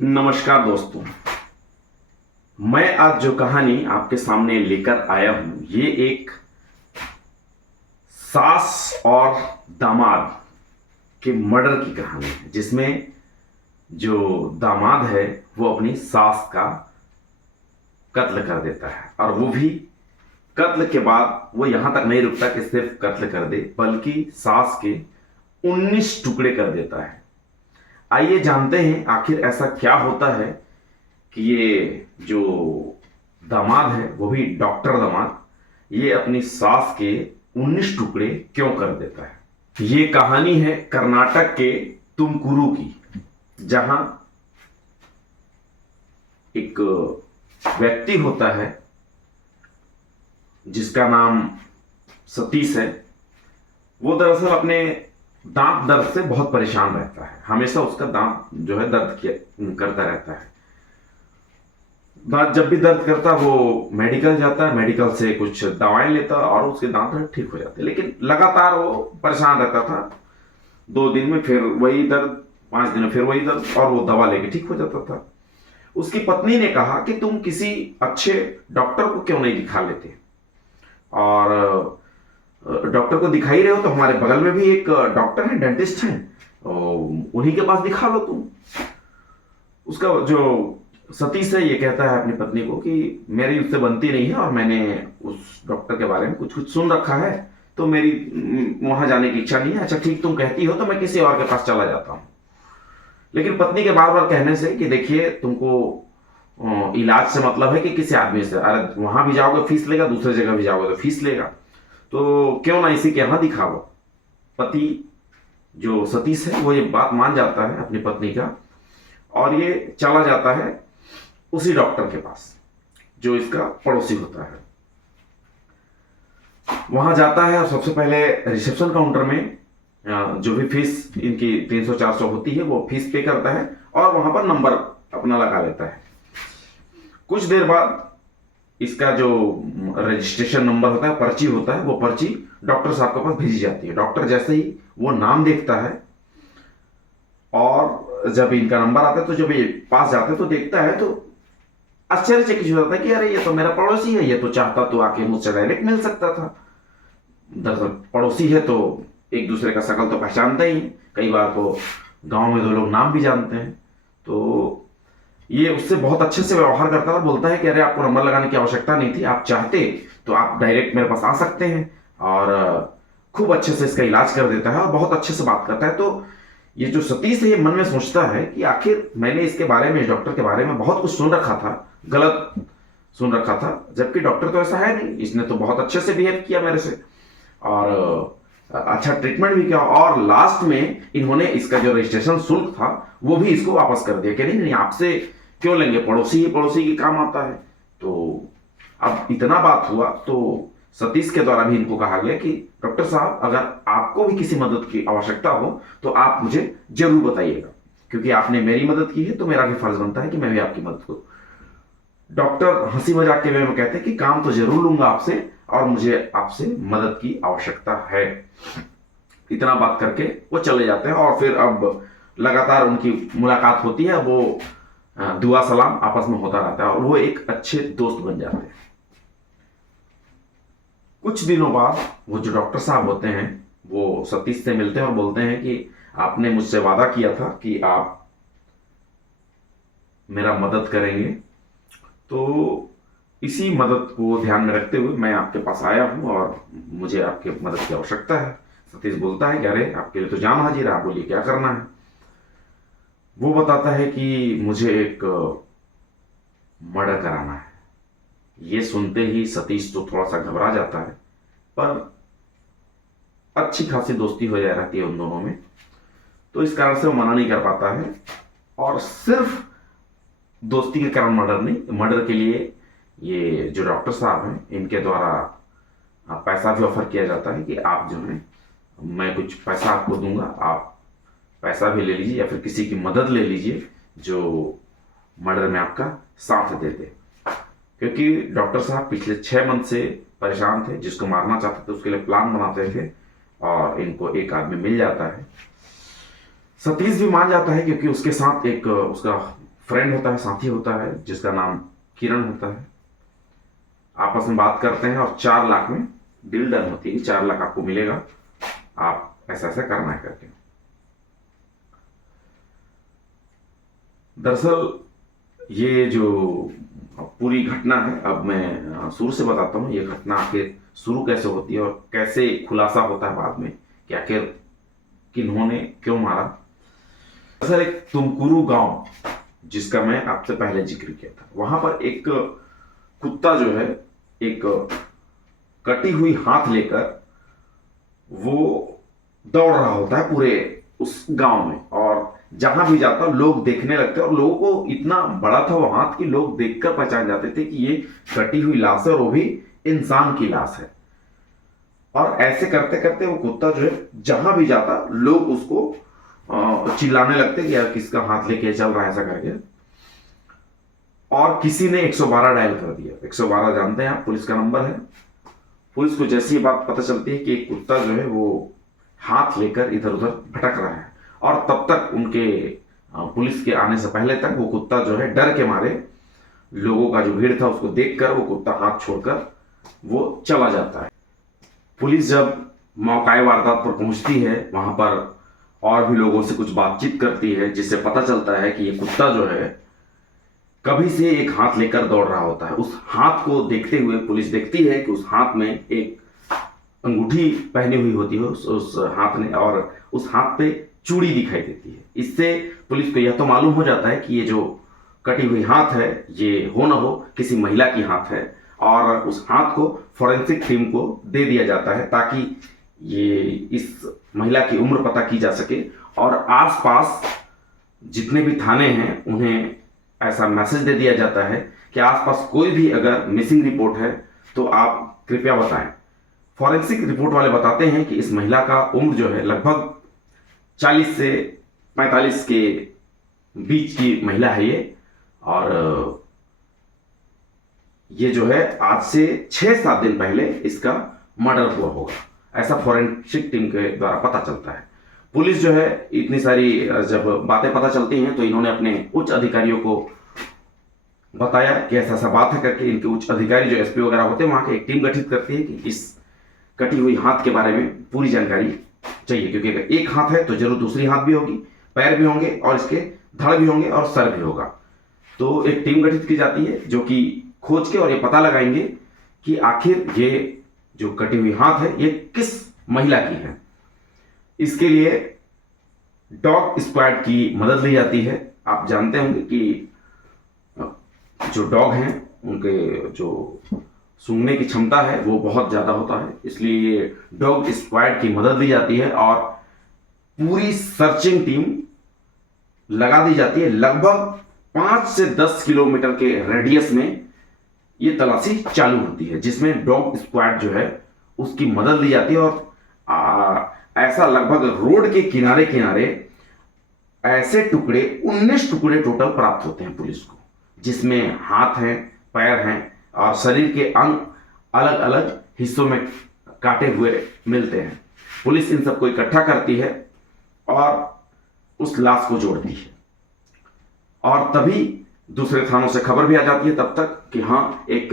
नमस्कार दोस्तों। मैं आज जो कहानी आपके सामने लेकर आया हूं ये एक सास और दामाद के मर्डर की कहानी है, जिसमें जो दामाद है वो अपनी सास का कत्ल कर देता है। और वो भी कत्ल के बाद वो यहां तक नहीं रुकता कि सिर्फ कत्ल कर दे, बल्कि सास के 19 टुकड़े कर देता है। आइए जानते हैं आखिर ऐसा क्या होता है कि ये जो दामाद है, वो भी डॉक्टर दामाद, ये अपनी सास के 19 टुकड़े क्यों कर देता है। ये कहानी है कर्नाटक के तुमकुरु की, जहां एक व्यक्ति होता है जिसका नाम सतीश है। वो दरअसल अपने दांत दर्द से बहुत परेशान रहता है। हमेशा उसका दांत जो है दर्द करता रहता है। दांत जब भी दर्द करता वो मेडिकल जाता है, मेडिकल से कुछ दवाएं लेता और उसके दांत ठीक हो जाते, लेकिन लगातार वो परेशान रहता था। 2 दिन में फिर वही दर्द, 5 दिन में फिर वही दर्द, और वो दवा लेके ठीक हो जाता था। उसकी पत्नी ने कहा कि तुम किसी अच्छे डॉक्टर को क्यों नहीं दिखा लेते, और डॉक्टर को दिखा ही रहे हो तो हमारे बगल में भी एक डॉक्टर है, डेंटिस्ट है, उन्हीं के पास दिखा लो तुम। उसका जो सतीश है ये कहता है अपनी पत्नी को कि मेरी उससे बनती नहीं है और मैंने उस डॉक्टर के बारे में कुछ कुछ सुन रखा है, तो मेरी वहां जाने की इच्छा नहीं है। अच्छा ठीक, तुम कहती हो तो मैं किसी और के पास चला जाता हूं। लेकिन पत्नी के बार बार कहने से कि देखिए तुमको इलाज से मतलब है कि किसी आदमी से, अरे वहां भी जाओगे फीस लेगा, दूसरी जगह भी जाओगे तो फीस लेगा, तो क्यों ना इसी के यहां दिखाओ। पति जो सतीश है वो ये बात मान जाता है अपनी पत्नी का, और ये चला जाता है उसी डॉक्टर के पास जो इसका पड़ोसी होता है। वहां जाता है और सबसे पहले रिसेप्शन काउंटर में जो भी फीस इनकी 300-400 होती है वो फीस पे करता है, और वहां पर नंबर अपना लगा लेता है। कुछ देर बाद इसका जो रजिस्ट्रेशन नंबर होता है, पर्ची होता है, वो पर्ची डॉक्टर साहब के पास भेजी जाती है। डॉक्टर जैसे ही वो नाम देखता है और जब इनका नंबर आता है, तो जब ये पास जाते हैं तो देखता है तो आश्चर्यचकित हो जाता है कि अरे ये तो मेरा पड़ोसी है, ये तो चाहता तो आके मुझसे डायरेक्ट मिल सकता था। दरअसल पड़ोसी है तो एक दूसरे का शक्ल तो पहचानते ही, कई बार तो गांव में 2 लोग नाम भी जानते हैं। तो ये उससे बहुत अच्छे से व्यवहार करता है और बोलता है कि अरे आपको नंबर लगाने की आवश्यकता नहीं थी, आप चाहते तो आप डायरेक्ट मेरे पास आ सकते हैं। और खूब अच्छे से इसका इलाज कर देता है और बहुत अच्छे से बात करता है। तो ये जो सतीश है ये मन में सोचता है कि आखिर मैंने इसके बारे में, इस डॉक्टर के बारे में बहुत कुछ सुन रखा था, गलत सुन रखा था, जबकि डॉक्टर तो ऐसा है नहीं। इसने तो बहुत अच्छे से बिहेव किया मेरे से और अच्छा ट्रीटमेंट भी किया, और लास्ट में इन्होंने इसका जो रजिस्ट्रेशन शुल्क था वो भी इसको वापस कर दिया कि नहीं नहीं आपसे क्यों लेंगे, पड़ोसी ही पड़ोसी की काम आता है। तो अब इतना बात हुआ तो सतीश के द्वारा भी इनको कहा गया कि डॉक्टर साहब अगर आपको भी किसी मदद की आवश्यकता हो तो आप मुझे जरूर बताइएगा, क्योंकि आपने मेरी मदद की है तो मेरा भी फर्ज बनता है कि मैं भी आपकी मदद करूं। डॉक्टर हंसी मजाक के वे में कहते हैं कि काम तो जरूर लूंगा आपसे, और मुझे आपसे मदद की आवश्यकता है। इतना बात करके वो चले जाते हैं, और फिर अब लगातार उनकी मुलाकात होती है। वो दुआ सलाम आपस में होता रहता है और वो एक अच्छे दोस्त बन जाते हैं। कुछ दिनों बाद वो जो डॉक्टर साहब होते हैं वो सतीश से मिलते हैं और बोलते हैं कि आपने मुझसे वादा किया था कि आप मेरा मदद करेंगे, तो इसी मदद को ध्यान में रखते हुए मैं आपके पास आया हूं और मुझे आपके मदद की आवश्यकता है। सतीश बोलता है कि अरे आपके लिए तो जान हाजिर है, आप बोलिए क्या करना है। वो बताता है कि मुझे एक मर्डर कराना है। ये सुनते ही सतीश तो थोड़ा सा घबरा जाता है, पर अच्छी खासी दोस्ती हो जा रहती है उन दोनों में, तो इस कारण से वो मना नहीं कर पाता है। और सिर्फ दोस्ती के कारण मर्डर नहीं, मर्डर के लिए ये जो डॉक्टर साहब हैं इनके द्वारा पैसा भी ऑफर किया जाता है कि आप जो है, मैं कुछ पैसा आपको दूंगा, आप पैसा भी ले लीजिए या फिर किसी की मदद ले लीजिए जो मर्डर में आपका साथ दे दे। क्योंकि डॉक्टर साहब पिछले 6 मंथ से परेशान थे, जिसको मारना चाहते थे उसके लिए प्लान बनाते थे, और इनको एक आदमी मिल जाता है। सतीश भी मान जाता है क्योंकि उसके साथ एक उसका फ्रेंड होता है, साथी होता है, जिसका नाम किरण होता है। आपस में बात करते हैं और 4 लाख में डील डन होती है कि 4 लाख आपको मिलेगा, आप ऐसा ऐसा करना है करके। दरअसल ये जो पूरी घटना है, अब मैं शुरू से बताता हूँ ये घटना आखिर शुरू कैसे होती है और कैसे खुलासा होता है बाद में कि आखिर किन्होंने क्यों मारा। दरअसल एक तुमकुरू गांव, जिसका मैं आपसे पहले जिक्र किया था, वहां पर एक कुत्ता जो है एक कटी हुई हाथ लेकर वो दौड़ रहा होता है पूरे उस गांव में, और जहां भी जाता लोग देखने लगते और लोगों को इतना बड़ा था वो हाथ कि लोग देखकर पहचान जाते थे कि ये कटी हुई लाश है और वो भी इंसान की लाश है। और ऐसे करते करते वो कुत्ता जो है जहां भी जाता लोग उसको चिल्लाने लगते कि यार किसका हाथ लेके चल रहा है, ऐसा करके। और किसी ने 112 डायल कर दिया। 112 जानते हैं आप, पुलिस का नंबर है। पुलिस को जैसी बात पता चलती है कि एक कुत्ता जो है वो हाथ लेकर इधर उधर भटक रहा है, और तब तक उनके पुलिस के आने से पहले तक वो कुत्ता जो है डर के मारे, लोगों का जो भीड़ था उसको देखकर वो कुत्ता हाथ छोड़कर वो चला जाता है। पुलिस जब मौका वारदात पर पहुंचती है, वहां पर और भी लोगों से कुछ बातचीत करती है, जिससे पता चलता है कि ये कुत्ता जो है कभी से एक हाथ लेकर दौड़ रहा होता है। उस हाथ को देखते हुए पुलिस देखती है कि उस हाथ में एक अंगूठी पहनी हुई होती है उस हाथ ने, और उस हाथ पे चूड़ी दिखाई देती है। इससे पुलिस को यह तो मालूम हो जाता है कि ये जो कटी हुई हाथ है ये हो न हो किसी महिला की हाथ है, और उस हाथ को फॉरेंसिक टीम को दे दिया जाता है ताकि ये इस महिला की उम्र पता की जा सके, और आसपास जितने भी थाने हैं उन्हें ऐसा मैसेज दे दिया जाता है कि आसपास कोई भी अगर मिसिंग रिपोर्ट है तो आप कृपया बताएं। फॉरेंसिक रिपोर्ट वाले बताते हैं कि इस महिला का उम्र जो है लगभग 40 से 45 के बीच की महिला है ये, और ये जो है आज से 6-7 दिन पहले इसका मर्डर हुआ होगा, ऐसा फॉरेंसिक टीम के द्वारा पता चलता है। पुलिस जो है इतनी सारी जब बातें पता चलती हैं तो इन्होंने अपने उच्च अधिकारियों को बताया कि ऐसा ऐसा बात है करके। इनके उच्च अधिकारी जो एसपी वगैरह होते हैं वहां की एक टीम गठित करती है कि इस कटी हुई हाथ के बारे में पूरी जानकारी चाहिए, क्योंकि अगर एक हाथ है तो जरूर दूसरी हाथ भी होगी, पैर भी होंगे और इसके धड़ भी होंगे और सर भी होगा। तो एक टीम गठित की जाती है जो कि खोज के और ये पता लगाएंगे कि आखिर ये जो कटी हुई हाथ है ये किस महिला की है। इसके लिए डॉग स्क्वाड की मदद ली जाती है। आप जानते होंगे कि जो डॉग हैं उनके जो सूंघने की क्षमता है वो बहुत ज्यादा होता है, इसलिए ये डॉग स्क्वाड की मदद ली जाती है और पूरी सर्चिंग टीम लगा दी जाती है। लगभग 5 से 10 किलोमीटर के रेडियस में ये तलाशी चालू होती है, जिसमें डॉग स्क्वाड जो है उसकी मदद ली जाती है। और ऐसा लगभग रोड के किनारे किनारे ऐसे टुकड़े 19 टुकड़े टोटल प्राप्त होते हैं पुलिस को, जिसमें हाथ हैं, पैर हैं और शरीर के अंग अलग अलग हिस्सों में काटे हुए मिलते हैं। पुलिस इन सबको इकट्ठा करती है और उस लाश को जोड़ती है, और तभी दूसरे थानों से खबर भी आ जाती है तब तक कि हाँ एक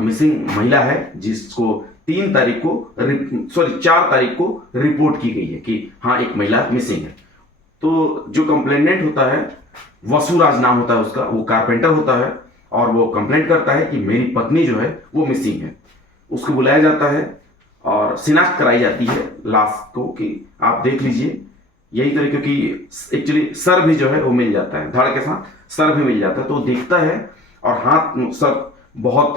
मिसिंग महिला है, जिसको 4 तारीख को रिपोर्ट की गई है कि हाँ एक महिला मिसिंग है। तो जो कंप्लेनेंट होता है, वसुराज नाम होता है उसका, वो कारपेंटर होता है और वो कंप्लेंट करता है कि मेरी पत्नी जो है वो मिसिंग है। उसको बुलाया जाता है और शिनाख्त कराई जाती है लाश को कि आप देख लीजिए यही तरह, क्योंकि एक्चुअली सर भी जो है वो मिल जाता है, धड़ के साथ सर भी मिल जाता है। तो देखता है और हाथ सर बहुत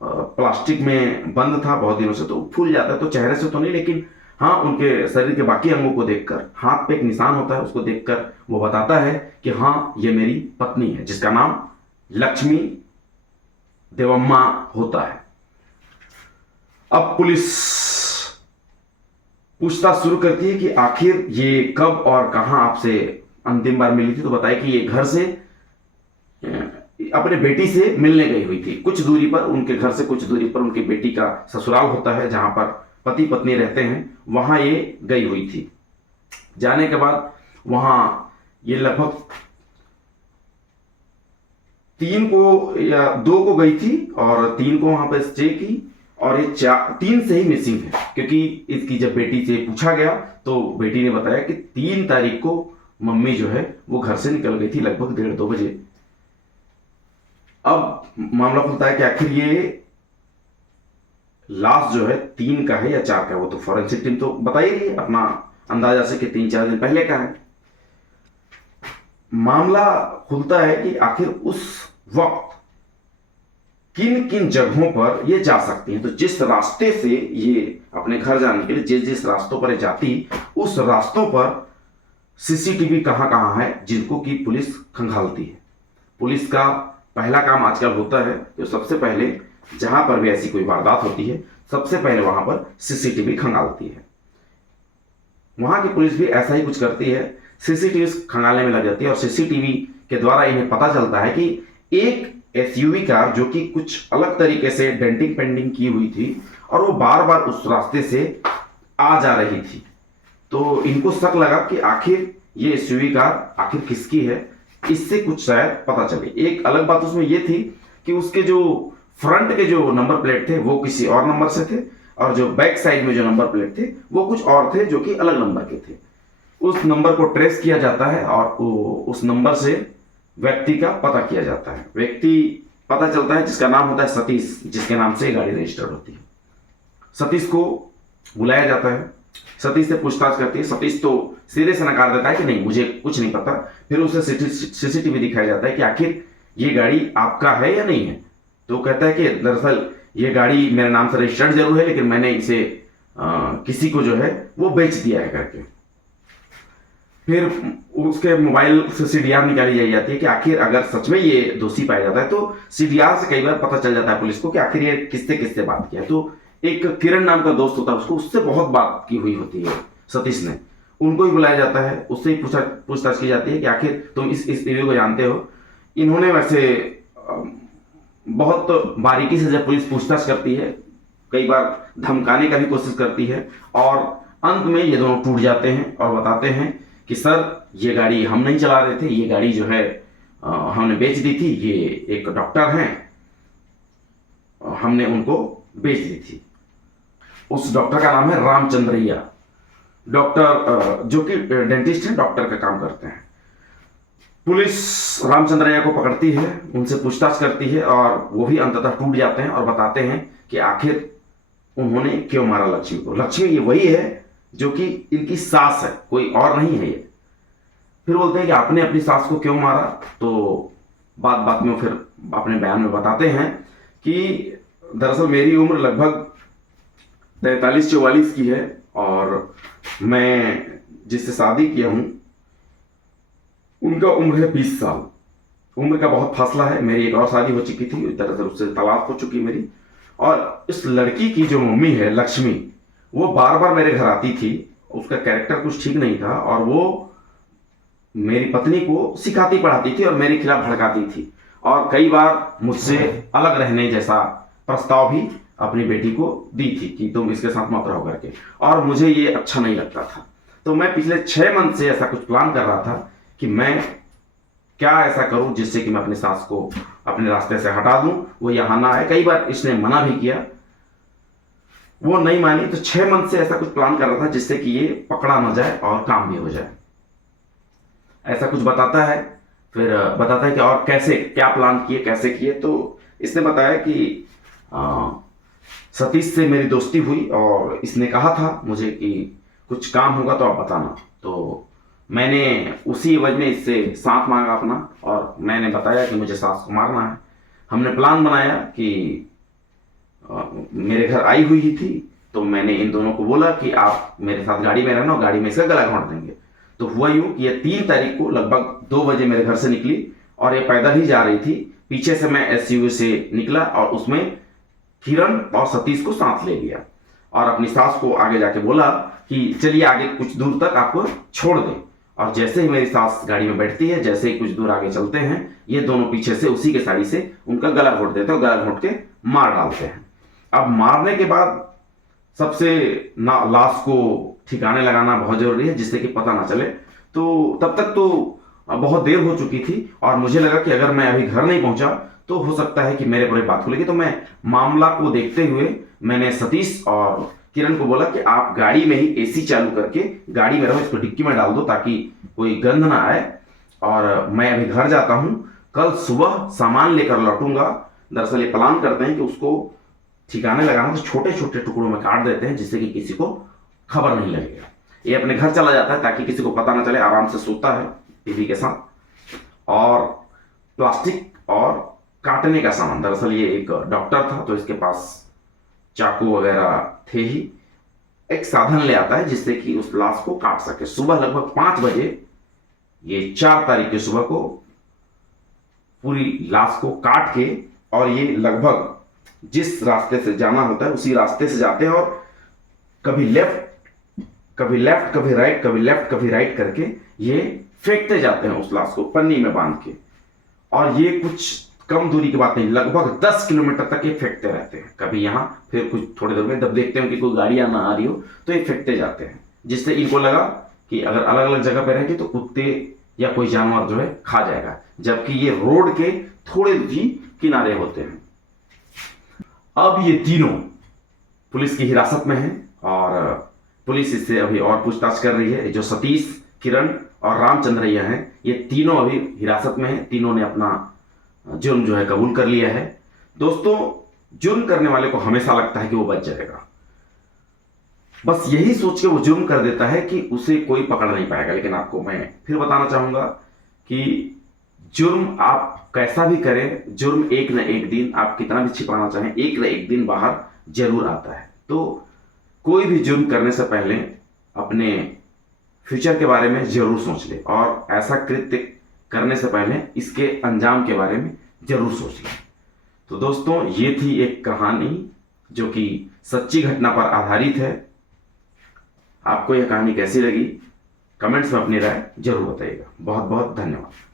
प्लास्टिक में बंद था बहुत दिनों से, तो फूल जाता है। तो चेहरे से तो नहीं, लेकिन हाँ उनके शरीर के बाकी अंगों को देखकर, हाथ पे एक निशान होता है उसको देखकर वो बताता है कि हाँ ये मेरी पत्नी है, जिसका नाम लक्ष्मी देवम्मा होता है। अब पुलिस पूछताछ शुरू करती है कि आखिर ये कब और कहां आपसे अंतिम बार मिली थी। तो बताया कि ये घर से अपने बेटी से मिलने गई हुई थी। कुछ दूरी पर, उनके घर से कुछ दूरी पर उनकी बेटी का ससुराल होता है, जहां पर पति पत्नी रहते हैं, वहां ये गई हुई थी। जाने के बाद वहां ये लगभग 3 को या 2 को गई थी और 3 को वहां पर स्टे की, और ये 3 से ही मिसिंग है, क्योंकि इसकी जब बेटी से पूछा गया तो बेटी ने बताया कि 3 तारीख को मम्मी जो है वो घर से निकल गई थी लगभग 1:30-2 बजे। अब मामला खुलता है कि आखिर ये लाश जो है 3 का है या 4 का है, वो तो फॉरेंसिक टीम तो बता ही रही है अपना अंदाजा से कि 3-4 दिन पहले का है। मामला खुलता है कि आखिर उस वक्त किन किन जगहों पर ये जा सकती हैं। तो जिस रास्ते से ये अपने घर जाने के लिए जिस जिस रास्तों पर ये जाती, उस रास्तों पर सीसीटीवी कहां कहां है जिनको कि पुलिस खंगालती है। पुलिस का पहला काम आजकल होता है जो सबसे पहले जहां पर भी ऐसी कोई वारदात होती है सबसे पहले वहां पर सीसीटीवी खंगालती है। वहां की पुलिस भी ऐसा ही कुछ करती है, सीसीटीवी खंगालने में लग जाती है और सीसीटीवी के द्वारा इन्हें पता चलता है कि एक एसयूवी कार जो कि कुछ अलग तरीके से डेंटिंग पेंटिंग की हुई थी और वो बार बार उस रास्ते से आ जा रही थी। तो इनको शक लगा कि आखिर ये एसयूवी कार आखिर किसकी है, इससे कुछ शायद पता चले। एक अलग बात उसमें ये थी कि उसके जो फ्रंट के जो नंबर प्लेट थे वो किसी और नंबर से थे और जो बैक साइड में जो नंबर प्लेट थे वो कुछ और थे जो कि अलग नंबर के थे। उस नंबर को ट्रेस किया जाता है और उस नंबर से व्यक्ति का पता किया जाता है। व्यक्ति पता चलता है जिसका नाम होता है सतीश, जिसके नाम से गाड़ी रजिस्टर्ड होती है। सतीश को बुलाया जाता है, सतीश से पूछताछ करती है। सतीश तो सिरे से नकार देता है कि नहीं मुझे कुछ नहीं पता। फिर उसे सीसीटीवी दिखाया जाता है कि आखिर ये गाड़ी आपका है या नहीं है। तो कहता है कि दरअसल ये गाड़ी मेरे नाम से रजिस्टर्ड जरूर है लेकिन मैंने इसे किसी को जो है वो बेच दिया है करके। फिर उसके मोबाइल से सीडीआर निकाली जाती है कि आखिर अगर सच में ये दोषी पाया जाता है तो सीडीआर से कई बार पता चल जाता है पुलिस को कि आखिर ये किससे किससे बात किया है। तो एक किरण नाम का दोस्त होता है उसको, उससे बहुत बात की हुई होती है सतीश ने, उनको ही बुलाया जाता है, उससे ही पूछताछ की जाती है कि आखिर तुम इस वीडियो को जानते हो। इन्होंने वैसे बहुत बारीकी से जब पुलिस पूछताछ करती है कई बार धमकाने का भी कोशिश करती है और अंत में ये दोनों टूट जाते हैं और बताते हैं कि सर ये गाड़ी हम नहीं चला रहे थे, ये गाड़ी जो है हमने बेच दी थी, ये एक डॉक्टर हैं हमने उनको बेच दी थी। उस डॉक्टर का नाम है रामचंद्रैया, डॉक्टर जो कि डेंटिस्ट हैं, डॉक्टर का काम करते हैं। पुलिस रामचंद्रैया को पकड़ती है, उनसे पूछताछ करती है और वो भी अंततः टूट जाते हैं और बताते हैं कि आखिर उन्होंने क्यों मारा लक्ष्मी को। लक्ष्मी ये वही है जो कि इनकी सास है, कोई और नहीं है ये। फिर बोलते हैं कि आपने अपनी सास को क्यों मारा, तो बात बात में फिर अपने बयान में बताते हैं कि दरअसल मेरी उम्र लगभग 43-44 की है और मैं जिससे शादी किया हूं उनका उम्र है 20 साल। उम्र का बहुत फासला है। मेरी एक और शादी हो चुकी थी, दरअसल उससे तलाक हो चुकी मेरी। और इस लड़की की जो मम्मी है लक्ष्मी, वो बार बार मेरे घर आती थी, उसका कैरेक्टर कुछ ठीक नहीं था और वो मेरी पत्नी को सिखाती पढ़ाती थी और मेरे खिलाफ भड़काती थी और कई बार मुझसे अलग रहने जैसा प्रस्ताव भी अपनी बेटी को दी थी कि तुम इसके साथ मत रहो करके, और मुझे ये अच्छा नहीं लगता था। तो मैं पिछले 6 मंथ से ऐसा कुछ प्लान कर रहा था कि मैं क्या ऐसा करूं जिससे कि मैं अपनी सास को अपने रास्ते से हटा दूं, वो यहां ना आए। कई बार इसने मना भी किया, वो नहीं मानी। तो 6 मंथ से ऐसा कुछ प्लान कर रहा था जिससे कि ये पकड़ा ना जाए और काम भी हो जाए, ऐसा कुछ बताता है। फिर बताता है कि और कैसे क्या प्लान किए कैसे किए। तो इसने बताया कि सतीश से मेरी दोस्ती हुई और इसने कहा था मुझे कि कुछ काम होगा तो आप बताना। तो मैंने उसी एवज में इससे साथ मांगा अपना और मैंने बताया कि मुझे सास को मारना है। हमने प्लान बनाया कि मेरे घर आई हुई ही थी, तो मैंने इन दोनों को बोला कि आप मेरे साथ गाड़ी में रहना और गाड़ी में इसका गला घोंट देंगे। तो हुआ यूं कि ये 3 तारीख को लगभग 2 बजे मेरे घर से निकली और ये पैदल ही जा रही थी। पीछे से मैं एसयूवी से निकला और उसमें किरण और सतीश को साथ ले लिया और अपनी सास को आगे जाके बोला कि चलिए आगे कुछ दूर तक आपको छोड़ दें। और जैसे ही मेरी सास गाड़ी में बैठती है, जैसे ही कुछ दूर आगे चलते हैं, ये दोनों पीछे से उसी के साड़ी से उनका गला घोंट देते हैं और गला घोंट के मार डालते हैं। अब मारने के बाद सबसे लाश को ठिकाने लगाना बहुत जरूरी है जिससे कि पता ना चले। तो तब तक तो बहुत देर हो चुकी थी और मुझे लगा कि अगर मैं अभी घर नहीं पहुंचा तो हो सकता है कि मेरे पर बात खुलेगी। तो मैं मामला को देखते हुए मैंने सतीश और किरण को बोला कि आप गाड़ी में ही एसी चालू करके गाड़ी में रहो, इसको डिक्की में डाल दो ताकि कोई गंध ना आए, और मैं अभी घर जाता हूं, कल सुबह सामान लेकर लौटूंगा। दरअसल ये प्लान करते हैं कि उसको ठिकाने लगाना तो छोटे छोटे टुकड़ों में काट देते हैं जिससे कि किसी को खबर नहीं लगेगा। ये अपने घर चला जाता है ताकि किसी को पता ना चले, आराम से सोता है टीवी के साथ। और प्लास्टिक और काटने का सामान, दरअसल ये एक डॉक्टर था तो इसके पास चाकू वगैरह थे ही, एक साधन ले आता है जिससे कि उस लाश को काट सके। सुबह लगभग 5 बजे, ये 4 तारीख की सुबह को पूरी लाश को काट के, और ये लगभग जिस रास्ते से जाना होता है उसी रास्ते से जाते हैं और कभी लेफ्ट कभी लेफ्ट कभी राइट, कभी लेफ्ट कभी राइट करके ये फेंकते जाते हैं उस लाश को पन्नी में बांध के। और ये कुछ कम दूरी की बात नहीं, लगभग 10 किलोमीटर तक ये फेंकते रहते हैं, कभी यहाँ फिर कुछ थोड़ी देर में जब देखते हैं कि कोई गाड़ियां ना आ रही हो तो ये फेंकते जाते हैं, जिससे इनको लगा कि अगर अलग अलग जगह पे रहेंगे तो कुत्ते या कोई जानवर जो है खा जाएगा, जबकि ये रोड के थोड़े ही किनारे होते हैं। अब ये तीनों पुलिस की हिरासत में हैं और पुलिस इससे अभी और पूछताछ कर रही है। जो सतीश, किरण और रामचंद्रैया हैं, ये तीनों अभी हिरासत में हैं। तीनों ने अपना जुर्म जो है कबूल कर लिया है। दोस्तों, जुर्म करने वाले को हमेशा लगता है कि वो बच जाएगा, बस यही सोच के वो जुर्म कर देता है कि उसे कोई पकड़ नहीं पाएगा। लेकिन आपको मैं फिर बताना चाहूंगा कि जुर्म आप कैसा भी करें, जुर्म एक न एक दिन, आप कितना भी छिपाना चाहें, एक न एक दिन बाहर जरूर आता है। तो कोई भी जुर्म करने से पहले अपने फ्यूचर के बारे में जरूर सोच ले और ऐसा कृत्य करने से पहले इसके अंजाम के बारे में जरूर सोच ले। तो दोस्तों, ये थी एक कहानी जो कि सच्ची घटना पर आधारित है। आपको यह कहानी कैसी लगी, कमेंट्स में अपनी राय जरूर बताइएगा। बहुत बहुत धन्यवाद।